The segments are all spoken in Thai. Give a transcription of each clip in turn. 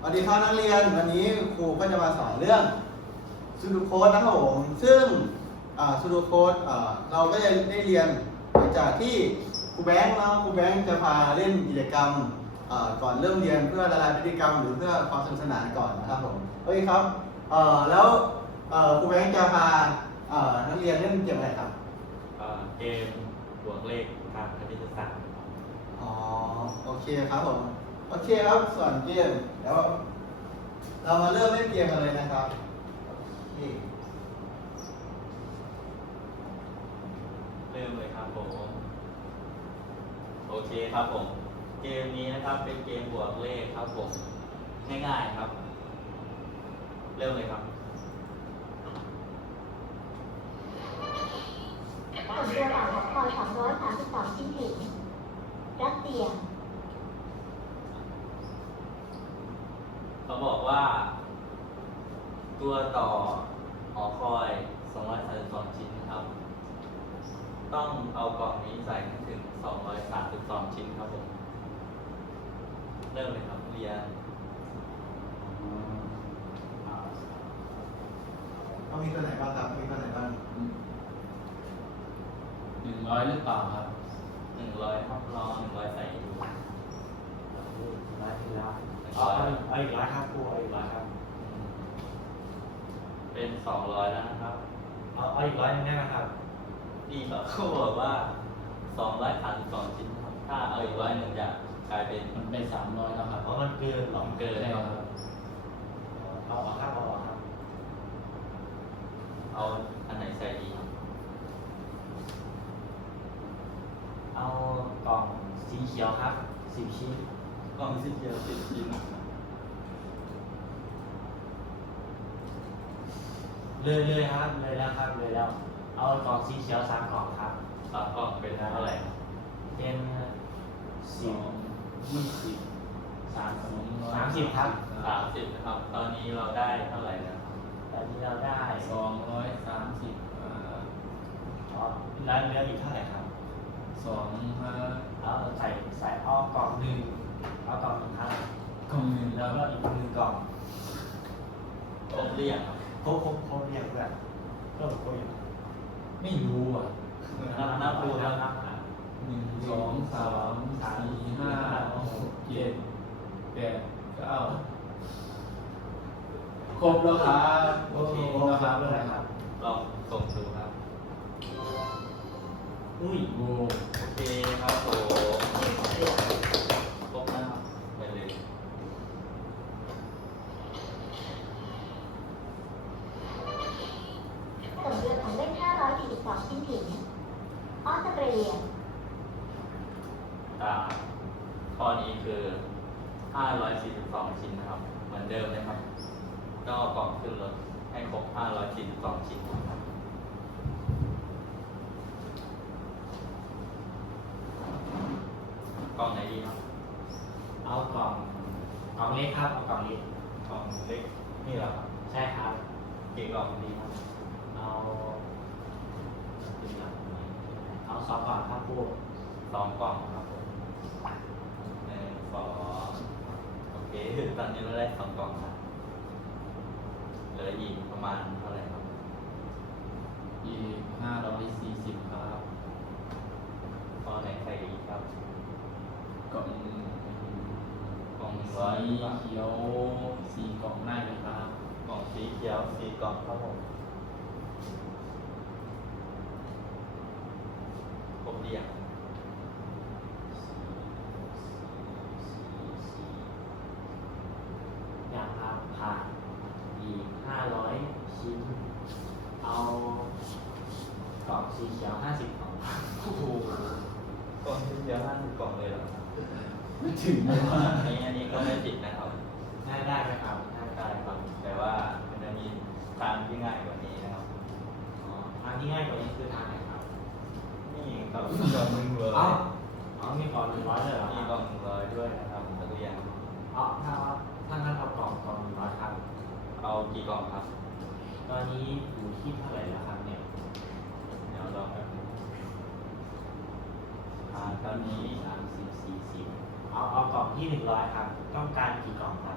สวัสดีครับนักเรียนวันนี้ครูก็จะมาสอนเรื่องซูดูโค้ดนะครับผมซึ่งซูดูโค้ดเราก็จะได้เรียนหลังจากที่ครูแบงค์แล้วครูแบงค์จะพาเล่นกิจกรรมอ่าก่อนเริ่มเรียนเพื่อละลายพฤติกรรม หรือเพื่อความสนุกสนานก่อนนะครับผมโอเคครับเอ่อแล้วเอ่อครูแบงค์จะพาเอ่อนักเรียนเล่นเกมอะไรครับเอ่อเกมบวกเลขทางคณิตศาสตร์อ๋อโอเคครับผมโอเคครับส่วนเกม เดี๋ยวเรามาเริ่มเล่นเกมกันเลยนะครับโอเคเริ่มเลยครับผม โอเคครับผม เกมนี้นะครับเป็นเกมบวกเลขครับผม ง่ายๆครับ เริ่มเลยครับผลตัวอย่างของคอย232ชิ้นถึงรัสเซีย เขา บอกว่า ตัวต่อหอคอย232ชิ้นครับ ต้องเอากล่องนี้ใส่ให้ถึง 232 ชิ้นครับผม เริ่มเลยครับเรียนเอามีตัวไหนบ้างครับ มีตัวไหนบ้างหนึ่งร้อยหรือเปล่าครับหนึ่งร้อยครับรอหนึ่งร้อยใส่อยู่ร้อยที่แล้ว เอาเอาเอาอีกร้อยครับครูเอาอีกร้อยครับเป็นสองร้อยแล้วนะครับ เอาเอาอีกร้อยหนึงได้ไหมครับนี่เขาเขาบอกว่าสองร้อยสามสิบสองชิ้นครับถ้าเอาอีกร้อยหนึ่งจะกลายเป็นมันเป็นสามร้อยแล้วครับเพราะมันเกินหรอเกินใช่ครับครับ เอาออกครับเอาออกครับเอาอันไหนใส่ดีครับเอากล่องสีเขียวครับสิบชิ้น กล่องสีเขียวสิบชิ้นเลยเลยครับเลยแล้วครับเลยแล้ว เอากล่องสีเขียวสามกล่องครับสามกล่องเป็นเท่าไหร่ครับเป็นสสิบองยี่สิบสามสองร้อยสามสิบครับสามสิบนะครับ ตอนนี้เราได้เท่าไหร่นะครับตอนนี้เราได้สองร้อยสามสิบอ่าอ๋อแล้วเหลืออีกเท่าไหร่ครับสองห้าเอาใส่ใส่เอากล่องหนึ่ง เอากล่องหนึ่งครับกล่องหนึ่งแล้วก็อีกหนึ่งกล่องครบหรือยังครับครบครบครบเรียงแบบก็ครบอย่างไม่รู้อะนับนับดูครับนับหนึ่งสองสามสี่ห้าหกเจ็ดแปดเก้าครบแล้วครับโอเคครบแล้วครับเมื่อไหร่ครับลองส่งดูครับอุ้ยโอ้โอเคครับผมครบนะครับไปเลย ผลเรือของเล่น 542 ชิ้นถึง ออสเตรเลีย อ่าข้อนี้คือ 542 ชิ้นนะครับ เหมือนเดิมนะครับ ก็เอากล่องขึ้นรถให้ครบ 542 ชิ้นนะครับกล่องไหนดีครับ เอากล่องกล่องเล็กครับเอากล่องเล็กกล่องเล็กนี่เหรอครับใช่ครับกี่กล่องดีครับ เอาเอาสองกล่องครับครูสองกล่องครับผมหนึ่งสองโอ เคตอนนี้เราได้สองกล่องครับเหลืออีกประมาณเท่าไหร่ครับ อีกห้าร้อยสี่สิบครับข้อไหนใส่อีกครับกล่องกล่องหนึ่งสีร้อยครับเขียวสีกล่องได้ไหมครับกล่องสีเขียวสีกล่องครับผมครบเรียงอย่างครับผ่านอีกห้าร้อยชิ้น เอากล่องสีเขียวห้าสิบกล่อง โอ้โหกล่องสีเขียวห้าสิบกล่องเลยเหรอครับ ไม่ ถึงเลยว่า อันนี้อันนี้ก็ไม่ติดนะครับได้ได้ไหมครับง่ายได้ครับ แต่ว่ามันจะมีทางที่ง่ายกว่านี้นะครับ อ๋อทางที่ง่ายกว่านี้คือทางไหนครับนี่ครับกล่องหนึ่งร้อยเอาเอามีกล่องหนึ่งร้อยเลยเหรอมีกล่องหนึ่งร้อยด้วยนะครับนักเรียนเอาถ้าถ้างั้นเอากล่องกล่องหนึ่งร้อยครับ เอากี่กล่องครับ ตอนนี้อยู่ที่เท่าไหร่แล้วครับเนี่ย เดี๋ยวลองกันงอ่าตอนนี้ สามสิบสี่สิบเอาเอากล่อง ที่หนึ่งร้อยครับ ต้องการกี่กล่องครับ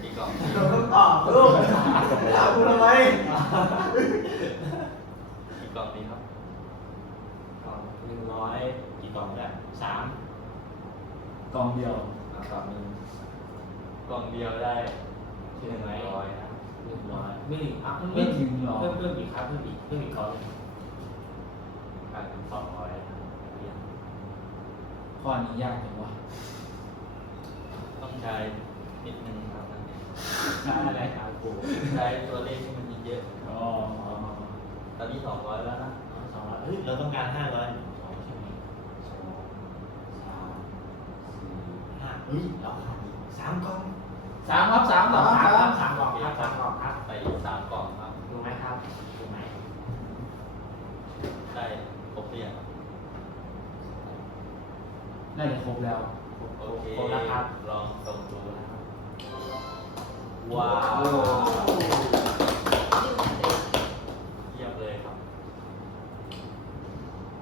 เกล่องเราต้องตอบลูกถามกูทำไมกี่กล่องดีครับกล่องหนึ่งร้อยกี่กล่องเนี่ยสามกล่องเดียวอะกล่องหนึ่งกล่องเดียวได้ใช่ไหมร้อยนะหนึ่งร้อยไม่ถึงอะไม่ถึงหรอเพิ่มเพิ่มอีกครับเพิ่มอีกเพิ่มอีกกล่องหนึ่งกลายเป็นสองร้อยนะเรียนข้อนี้ยากจังวะ ต้องใช้นิดนึงครับนั่นเองใช่อะไรครับครูใช้ตัวเลขที่มันเยอะอ๋อๆตอนนี้สองร้อยแล้วนะสองร้อยเฮ้ยเราต้องการห้าร้อยสองใช่ไหมสองสามสี่ห้าเฮ้ยเราขาดอีกสามกล่องสามครับสามสามสามสามสามกล่องครับสามกล่องครับไปอีกสามกล่องครับถูกไหมครับถูกไหมได้ครบเรียงครับน่าจะครบแล้วโอ เคครบแล้วครับ ลองส่งดูนะครับว้าว เยี่ยมเลยครับ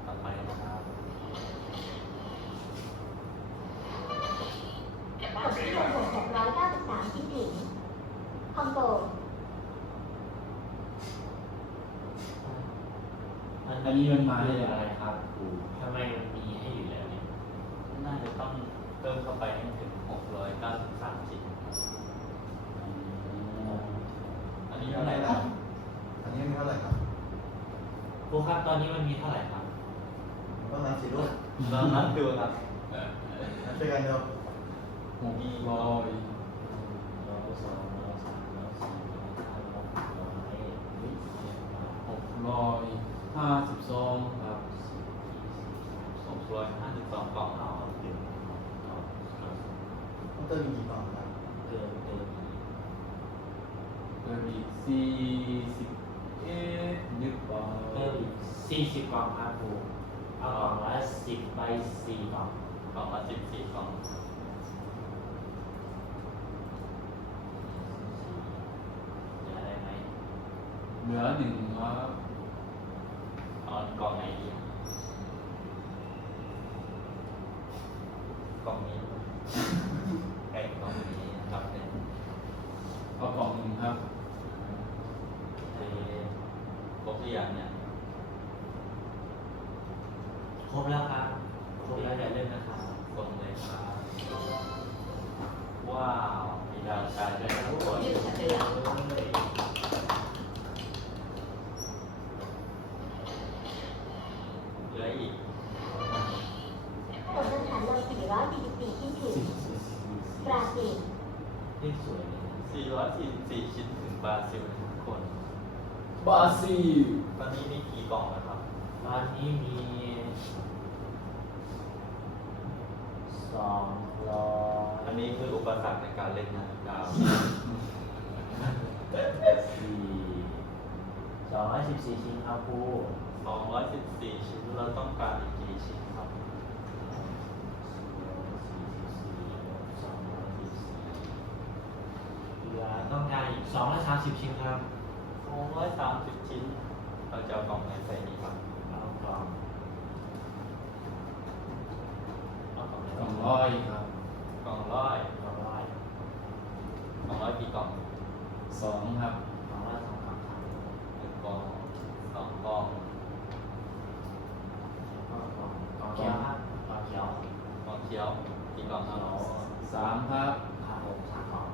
ต่อไปนะครับ กดที่ลงบวก693ชิ้นถึงคอมโบ อันนี้มันมา เรื่ ได้ อง อะ อะไร ไรครับครูทำไมมันมีให้อยู่แล้วเนี่ย น่าจะต้องเพิ่มเข้าไปให้ถึง 693ชิ้นครับอันนี้เท่าไหร่นะ อันนี้มีเท่าไหร่ครับ ครูครับตอนนี้มันมีเท่าไหร่ครับต้องนับสิลูกลองนับดูครับนับช่วยกันเดียว หกร้อย ร้อยสองร้อยสามร้อยสี่ร้อยห้าร้อยหกร้อยเฮ้ยเจ็ดร้อย หกร้อยห้าสิบสองครับ 652กล่อง เอาเดี๋ยวเอาเอา ต้องเติมอีกกี่กล่องครับ เติมเติมอีก เพิ่มอีกสี่สิบเอ็ดนึกว่า เพิ่มอีก สี่สิบกล่องครับครูเอากล่องละสิบใบสี่กล่องกล่องละ14กล่องเหลืออะไรไหมเหลือหนึ่งครับเอากล่องไหนดี ชายด้วยนะทุกคนยืดเยื้อเลยเหลืออีกผลการขันลง444ชิ้นถึงบราซิลเลขสวยเลยนะ444 ชิ้นถึงบราซิลทุกคน บราซิลตอนนี้มีกี่กล่องแล้วครับตอนนี้มีสองร้อยอันนี้คืออุปสรรคในการเล่นนะดาว สี่ส องร้อยสิบสี่ชิ้นครับครู214 ชิ้นเราต้องการอีกกี่ชิ้นครับ เหลือต้องการอีกสองร้อยสามสิบชิ้นครับ 230 ชิ้น เราจะเอากล่องไหนใส่ดีครับเอากล่องเอากล่องไหนสองร้อยครับ กล่องร้อย กล่องร้อย กล่องร้อยกี่กล่อง สองครับ กล่องร้อยสองกล่องครับ หนึ่งกล่องสองกล่อง แล้วก็กล่องกล่องเขียวครับกล่องเขียว กล่องเขียวกี่กล่องครับ สามครับ ครับผมสามกล่อง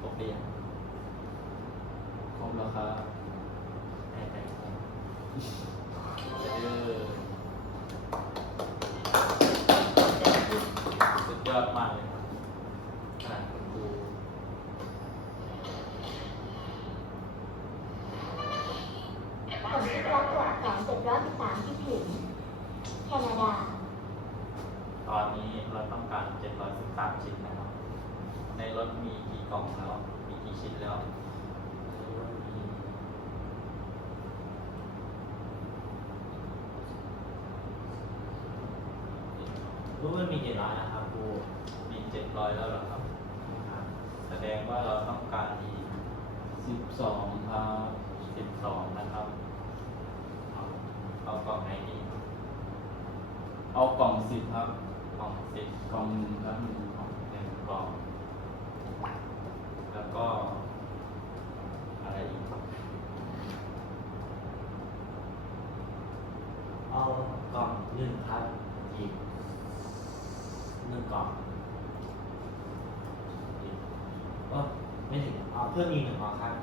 ครบ เรียนครบแล้วครับ ได้ไปครับ เออสุดยอดมากเลยครับขนาดคุณครู ผลที่รับกว่า2,713ชิ้นถึงแคนาดา ตอนนี้เราต้องการ 713 ชิ้นนะครับ ในรถมีกี่กล่องแล้ว มีกี่ชิ้นแล้ว รู้ว่ามีกี่ร้านนะครับครูมีเจ็ดร้อยแล้วเหรอครับ แสดงว่าเราต้องการอีกสิบสองครับสิบสองนะครับ เอากล่องไหนดีเอากล่องสิบครับ กล่องสิบกล่องหนึ่งครับหนึ่งกล่อง แล้วก็อะไรอีก เอากล่องหนึ่งครับอีกหนึ่งกล่องอีกเออไม่ถึงเอาเพิ่มอีกหนึ่งกล่องครับ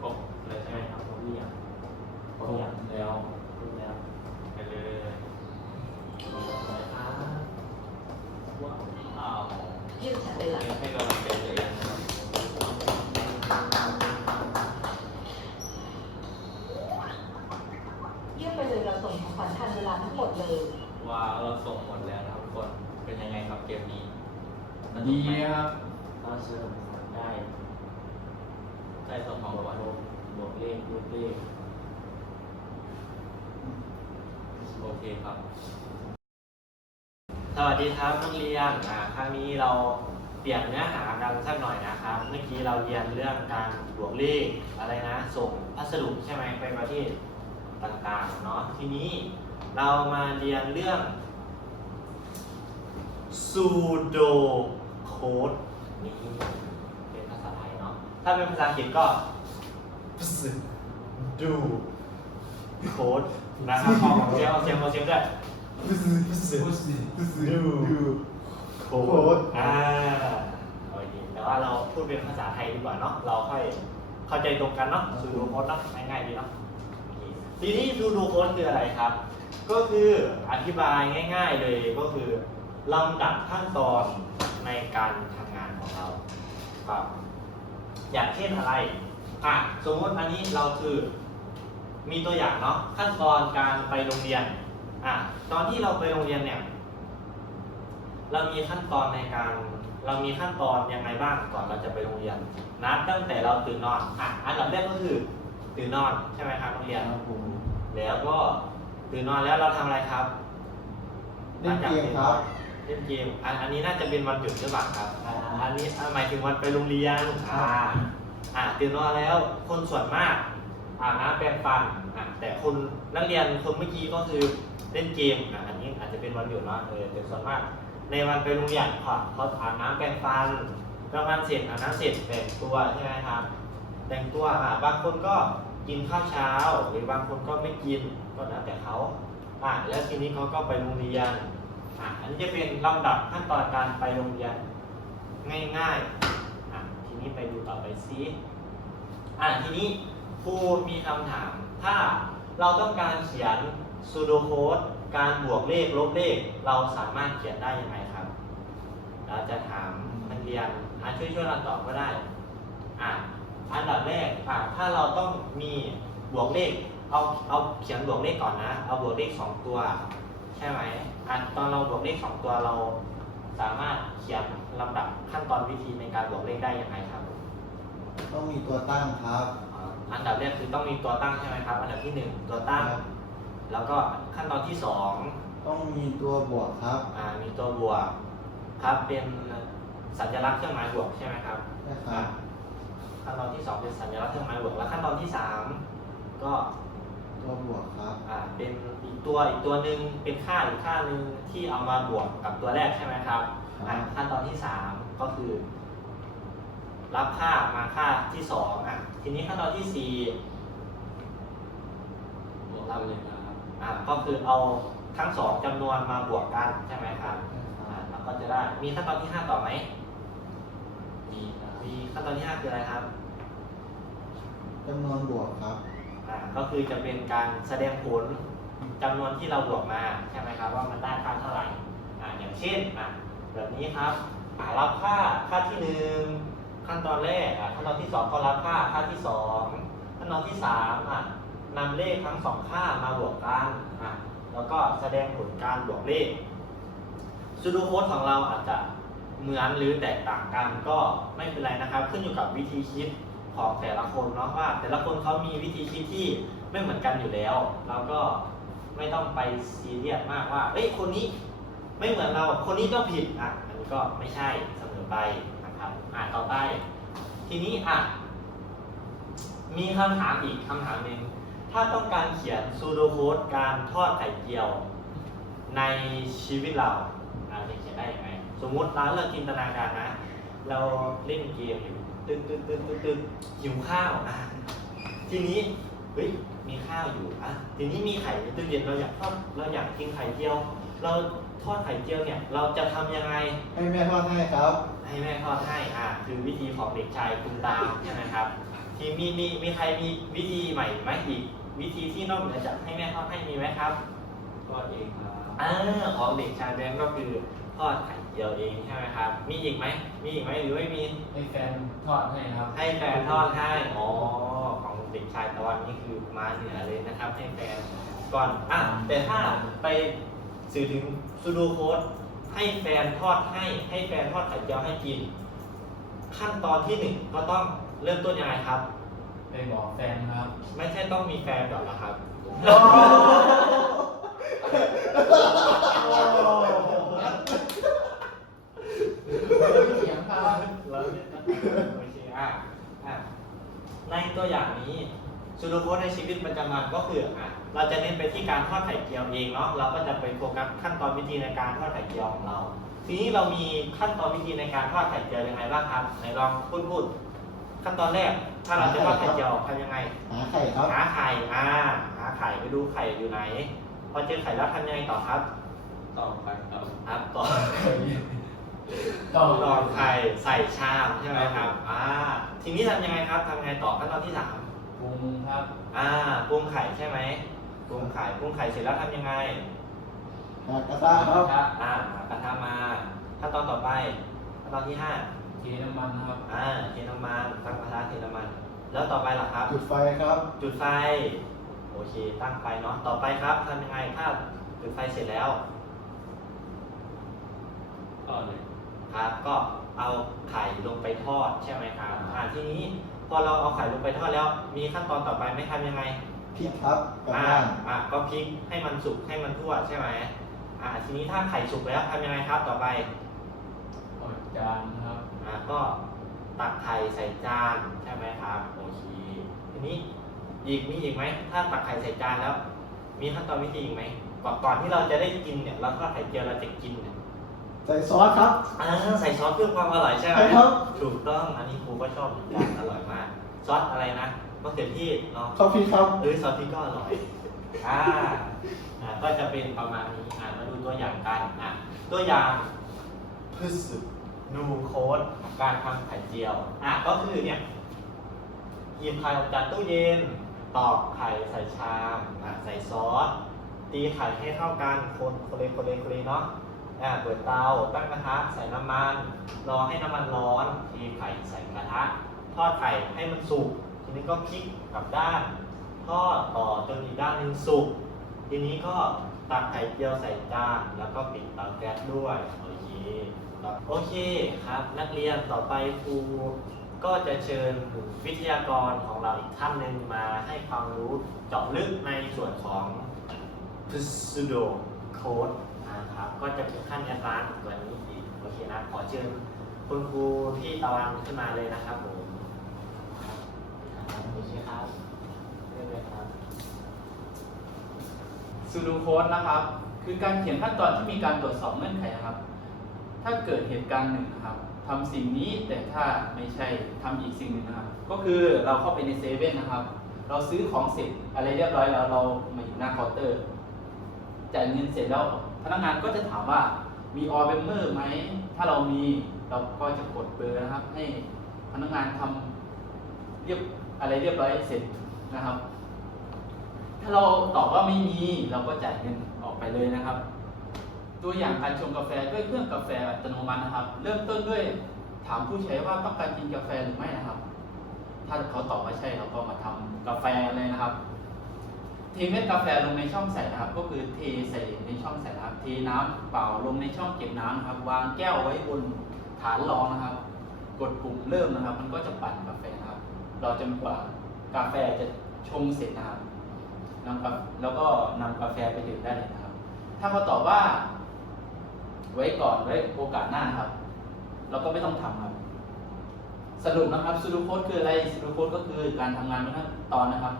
ครบเลยใช่ไหมครับผมเรียงผครมบอย่างแล้วครบแล้วไปเลย อ่า ว้าว ยื่นเฉลย ให้กำลังใจตัวเองนะครับ ยื่นไปเลยเราส่งของขวัญทันเวลาทั้งหมดเลย ว้าวเราส่งหมดแล้วนะครับทุกคน เป็นยังไงครับเกมนี้สนุ ดี กไหม ครับ ก็สรุปผลได้ ได้ส่งของขวัญ บวกบวกเลขบวกเลข โอเครับ สวัสดีครับนักเรียนอ่าครั้งนี้เราเปลี่ยนเนื้อหากันสักหน่อยนะครับ เมื่อกี้เราเรียนเรื่องการบวกเลขอะไรนะ ส่งพัสดุใช่ไหมไปประเทศต่างๆเนาะ ทีนี้เรามาเรียนเรื่อง pseudo code นี่เป็นภาษาไทยเนาะ ถ้าเป็นภาษาอังกฤษก็ pseudo code นะครับขอเสียงเอาเสียงเอาเสียงด้วยพูดสิโค้ดอ่าโอเคแต่ว่าเราพูดเป็นภาษาไทยดีกว่าเนาะเราค่อยเข้าใจตรงกันเนาะซูดูโค้ดเนาะง่ายๆดีเนาะทีนี้ซูดูโค้ดคืออะไรครับ ก็คืออธิบายง่าย ๆเลยก็คือลำดับขั้นตอนในการทำงานของเราครับ อย่างเช่นอะไรอะสมมติอันนี้เราคือ มีตัวอย่างเนาะขั้นตอนการไปโรงเรียนอะตอนที่เราไปโรงเรียนเนี่ยเรามีขั้นตอนในการ เรามีขั้นตอนยังไงบ้างก่อนเราจะไปโรงเรียนนับตั้งแต่เราตื่นนอนอะอันดับแรกก็คือตื่นนอนใช่ไหมครับโรงเรียนครับผมแล้วก็ตื่นนอนแล้วเราทำอะไรครับเล่นเกมครับเล่นเกมอันอันนี้น่าจะเป็นวันหยุดหรือเปล่าครับอ่าอันนี้อ่าหมายถึงวันไปโรงเรียนอ่าอ่าตื่นนอนแล้วคนส่วนมาก อาบน้ำแปรงฟันอะแต่คนนักเรียนคนเมื่อกี้ก็คือเล่นเกมอะอันนี้อาจจะเป็นวันหยุดเนาะเออแต่ส่วนมากในวันไปโรงเรียนเขาเขาอาบน้ำแปรงฟันแปรงฟันเสร็จอาบน้ำเสร็จแต่งตัวใช่ไหมครับ แต่งตัวอะบางคนก็กินข้าวเช้า หรือบางคนก็ไม่กินก็แล้วแต่เขาอะแล้วทีนี้เขาก็ไปโรงเรียนอะอันนี้จะเป็นลำดับขั้นตอนการไปโรงเรียนง่ายๆอะทีนี้ไปดูต่อไปซิอะทีนี้ ครูมีคำถาม ถ้าเราต้องการเขียนซูโดโค้ดการบวกเลขลบเลข เราสามารถเขียนได้ยังไงครับ เราจะถามนักเรียนอะช่วยช่วยเราตอบก็ได้อะอันดับแรกอะถ้าเราต้องมีบวกเลขเอาเอาเขียนบวกเลขก่อนนะ เอาบวกเลขสองตัว ใช่ไหมอะตอนเราบวกเลขสองตัวเราสามารถเขียนลำดับขั้นตอนวิธีในการบวกเลขได้ยังไงครับ ต้องมีตัวตั้งครับ อ่าอันดับแรกคือต้องมีตัวตั้งใช่ไหมครับ อันดับที่หนึ่งตัวตั้ง ครับ แล้วก็ขั้นตอนที่สองต้องมีตัวบวกครับอ่ามีตัวบวกครับเป็นสัญลักษณ์เครื่องหมายบวกใช่ไหมครับใช่ครับขั้นตอนที่สองเป็นสัญลักษณ์เครื่องหมายบวกแล้วขั้นตอนที่สามก็ตัวบวกครับอ่าเป็นอีกตัวอีกตัวหนึ่งเป็นค่าอีกค่าหนึ่งที่เอามาบวกกับตัวแรกใช่ไหมครับครับอ่าขั้นตอนที่สามก็คือ รับค่ามาค่าที่สองอะ ทีนี้ขั้นตอนที่สี่บวกกันเลยนะครับอ่าก็คือเอาทั้งสองจำนวนมาบวกกันใช่ไหมครับอ่าเราก็จะได้มีขั้นตอนที่ห้าต่อไหมมีครับมีขั้นตอนที่ห้าคืออะไรครับจำนวนบวกครับ อ่าก็คือจะเป็นการแสดงผลจำนวนที่เราบวกมาใช่ไหมครับว่ามันได้ค่าเท่าไหร่อ่าอย่างเช่นอะแบบนี้ครับอ่ารับค่าค่าที่หนึ่ง ขั้นตอนแรกอะขั้นตอนที่สองก็รับค่าค่าที่สองขั้นตอนที่สามอะนำเลขทั้งสองค่ามาบวกกันอะแล้วก็แสดงผลการบวกเลขซูดูโค้ดของเราอาจจะเหมือนหรือแตกต่างกันก็ไม่เป็นไรนะครับ ขึ้นอยู่กับวิธีคิดของแต่ละคนเนาะว่า แต่ละคนเขามีวิธีคิดที่ไม่เหมือนกันอยู่แล้วเราก็ไม่ต้องไปซีเรียสมากว่าเอ้ยคนนี้ไม่เหมือนเราคนนี้ต้องผิดอะอันนี้ก็ไม่ใช่เสมอไป อะต่อไป ทีนี้อะมีคำถามอีกคำถามหนึ่งถ้าต้องการเขียนซูโดโค้ดการทอดไข่เจียว ในชีวิตเราอ่าจะเขียนได้ยังไง สมมุติเราเราจินตนาการนะ เราเล่นเกมอยู่ตึ๊ดตึ๊ดตึ๊ดตึ๊ดตึ๊ดหิวข้าวอะทีนี้เฮ้ยมีข้าวอยู่อะทีนี้มีไข่ในตู้เย็นเราอยากทอดเราอยากกินไข่เจียว เราทอดไข่เจียวเนี่ย เราจะทำยังไง ให้แม่ทอดให้ครับ ให้แม่ทอดให้อ่าคือวิธีของเด็กชายคุณตาใช่ไหมครับ ทีมีมีมีใครมีวิธีใหม่ไหมอีกวิธีที่นอกเหนือจากให้แม่ทอดให้มีไหมครับก็เองครับอ่าของเด็กชายแบงก์ก็คือทอดไข่เจียวเองใช่ไหมครับ มีอีกไหมมีอีกไหมหรือไม่มี ให้แฟนทอดให้ครับ ให้แฟนทอดให้อ๋อของเด็กชายตะวันนี่คือมาเหนือเลยนะครับให้แฟนก่อนอะแต่ถ้าไปสื่อถึงซูดูโค้ด ให้แฟนทอดให้ให้แฟนทอดไข่เจียวให้กิน ขั้นตอนที่หนึ่งก็ต้องเริ่มต้นยังไงครับ ไปบอกแฟนครับ ไม่ใช่ต้องมีแฟนก่อนนะครับ เสียงครับ แล้วเนี่ยนะโอเคอะอะในตัวอย่างนี้ ซูดูโค้ดในชีวิตประจำวันก็คืออะเราจะเน้นไปที่การทอดไข่เจียวเองเนาะเราก็จะไปโฟกัสขั้นตอนวิธีในการทอดไข่เจียวของเรา ทีนี้เรามีขั้นตอนวิธีในการทอดไข่เจียวยังไงบ้างครับไหนลองพูดพูดขั้นตอนแรก ถ้าเราจะทอดไข่เจียวทำยังไง หาไข่ครับ หาไข่อ่าหาไข่ไปดูไข่อยู่ไหน พอเจอไข่แล้วทำยังไงต่อครับต่อไปครับครับต่อ ต่อตอนไข่ใส่ชามใช่ไหมครับ อ่า ทีนี้ทำยังไงครับทำยังไงต่อขั้นตอนที่สาม ปรุงครับอ่าปรุงไข่ใช่ไหมปรุงไข่ปรุงไข่เสร็จแล้วทำยังไงหากระทะครับครับอ่าหากระทะมาขั้นตอนต่อไปขั้นตอนที่ห้าเทน้ำมันครับอ่าเทน้ำมันตั้งกระทะเทน้ำมัน แล้วต่อไปล่ะครับ จุดไฟครับ จุดไฟ โอเค ตั้งไฟเนาะต่อไปครับทำยังไงถ้าจุดไฟเสร็จแล้วก็เลยครับก็เอาไข่ลงไปทอดใช่ไหมครับอ่าทีนี้ พอเราเอาไข่ลงไปทอดแล้ว มีขั้นตอนต่อไปไม่ทำยังไงพริกครับกับอ่าด้านอ่าก็พลิกให้มันสุกให้มันทั่วใช่ไหมอ่าทีนี้ถ้าไข่สุกแล้วทำยังไงครับต่อไปอดจานครับอ่าก็ตักไข่ใส่จานใช่ไหมครับโอเคทีนี้อีกมีอีกไหมถ้าตักไข่ใส่จานแล้ว มีขั้นตอนวิธีอีกไหมก่อนก่อนที่เราจะได้กินเนี่ยเราทอดไข่เจียวเราจะกินเนี่ยใส่ซอสครับ อ่าใส่ซอสเพื่อความอร่อยใช่ไหมใช่ครับ ถูกต้องอันนี้ครูก็ชอบเหมือนกันอร่อยมาก ซอสอะไรนะมะเขือเทศเนาะซอสพริกครับ หรือซอสพริกก็อร่อย อ่าอ่าก็จะเป็นประมาณนี้อ่ามาดูตัวอย่างกันอ่าตัวอย่างพืชดูโค้ดการทำไข่เจียวอ่าก็คือเนี่ยหยิบไข่ออกจากตู้เย็นตอกไข่ใส่ชามอ่าใส่ซอสตีไข่ให้เข้ากันคนคนเลยคนเลยคนเลยเนาะ อ่าเปิดเตาตั้งกระทะใส่น้ำมัน รอให้น้ำมันร้อนเทไข่ใส่กระทะ ทอดไข่ให้มันสุก ทีนี้ก็พลิกกลับด้าน ทอดต่อจนอีกด้านหนึ่งสุก ทีนี้ก็ตักไข่เจียวใส่จานแล้วก็ปิดเตาแก๊สด้วยโอเคครับโอเคครับ นักเรียนต่อไปครูก็จะเชิญวิทยากรของเราอีกท่านหนึ่งมาให้ความรู้เจาะลึกในส่วนของ pseudo code นะครับ ก็จะเป็นขั้นแอดวานซ์กว่านี้อีกโอเคนะ ขอเชิญคุณครูที่ตะวันขึ้นมาเลยนะครับผมโอเคครับเริ่มเลยครับซูดูโค้ดนะครับ คือการเขียนขั้นตอนที่มีการตรวจสอบเงื่อนไขครับ ถ้าเกิดเหตุการณ์หนึ่งนะครับทำสิ่งนี้แต่ถ้าไม่ใช่ทำอีกสิ่งหนึ่งนะครับ ก็คือเราเข้าไปในเซเว่นนะครับ เราซื้อของเสร็จอะไรเรียบร้อยแล้วเรามาอยู่หน้าเคาน์เตอร์จ่ายเงินเสร็จแล้ว พนักงานก็จะถามว่ามีออเบมเมอร์ไหม ถ้าเรามีเราก็จะกดเบอร์นะครับ ให้พนักงานทำเรียบอะไรเรียบร้อยเสร็จนะครับ ถ้าเราตอบว่าไม่มีเราก็จ่ายเงินออกไปเลยนะครับ ตัวอย่างการชงกาแฟด้วยเครื่องกาแฟอัตโนมัตินะครับ เริ่มต้นด้วยถามผู้ใช้ว่าต้องการกินกาแฟหรือไม่นะครับ ถ้าเขาตอบว่าใช่เราก็มาทำกาแฟเลยนะครับ เทเม็ดกาแฟลงในช่องใส่นะครับ ก็คือเทใส่ในช่องใส่นะครับ เทน้ำเปล่าลงในช่องเก็บน้ำนะครับ วางแก้วไว้บนฐานรองนะครับ กดปุ่มเริ่มนะครับ มันก็จะปั่นกาแฟนะครับ เราจนกว่ากาแฟจะชงเสร็จนะครับนำกาแล้วก็นำกาแฟไปดื่มได้เลยนะครับ ถ้าเขาตอบว่า ไว้ก่อนไว้โอกาสหน้าครับ เราก็ไม่ต้องทำครับ สรุปนะครับซูดูโคดคืออะไรซูดูโคดก็คือการทำงานเป็นขั้นตอนนะครับ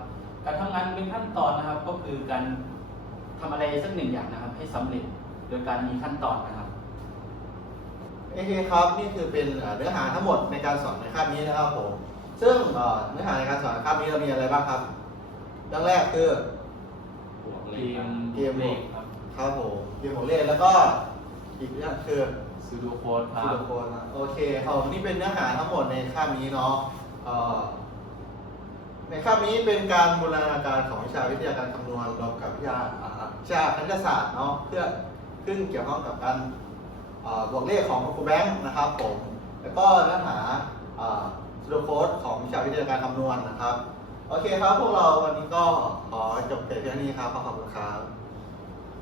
การทำงานเป็นขั้นตอนนะครับ ก็คือการทำอะไรสักหนึ่งอย่างนะครับ ให้สำเร็จโดยการมีขั้นตอนนะครับโอเคครับนี่คือเป็นเอ่อเนื้อหาทั้งหมดในการสอนในคาบนี้นะครับผมซึ่งเอ่อเนื้อหาในการสอนในคาบนี้เรามีอะไรบ้างครับเรื่องแรกคือบวกเกเลขมเกมเลขครับครับผมเกมของเล่นแล้วก็อีกเรื่องคือซูโดโค้ดคซูรับโดโคนนะโอเคครับผมนี่เป็นเนื้อหาทั้งหมดในคาบนี้เนาะเอ่อ ในคาบนี้เป็นการบูรณาการของวิชาวิทยาการคำนวณรวมกับวิชาอาวิชาคณิตศาสตร์เนาะเพื่อขึ้นเกี่ยวข้องกับการบวกเลขของครูแบงค์นะครับผมแล้วก็เนื้อหาซูโดโคดของวิชาวิทยาการคำนวณนะครับ โอเคครับพวกเราวันนี้ก็ขอจบแต่เพียงนี้ครับขอขอบคุณครับ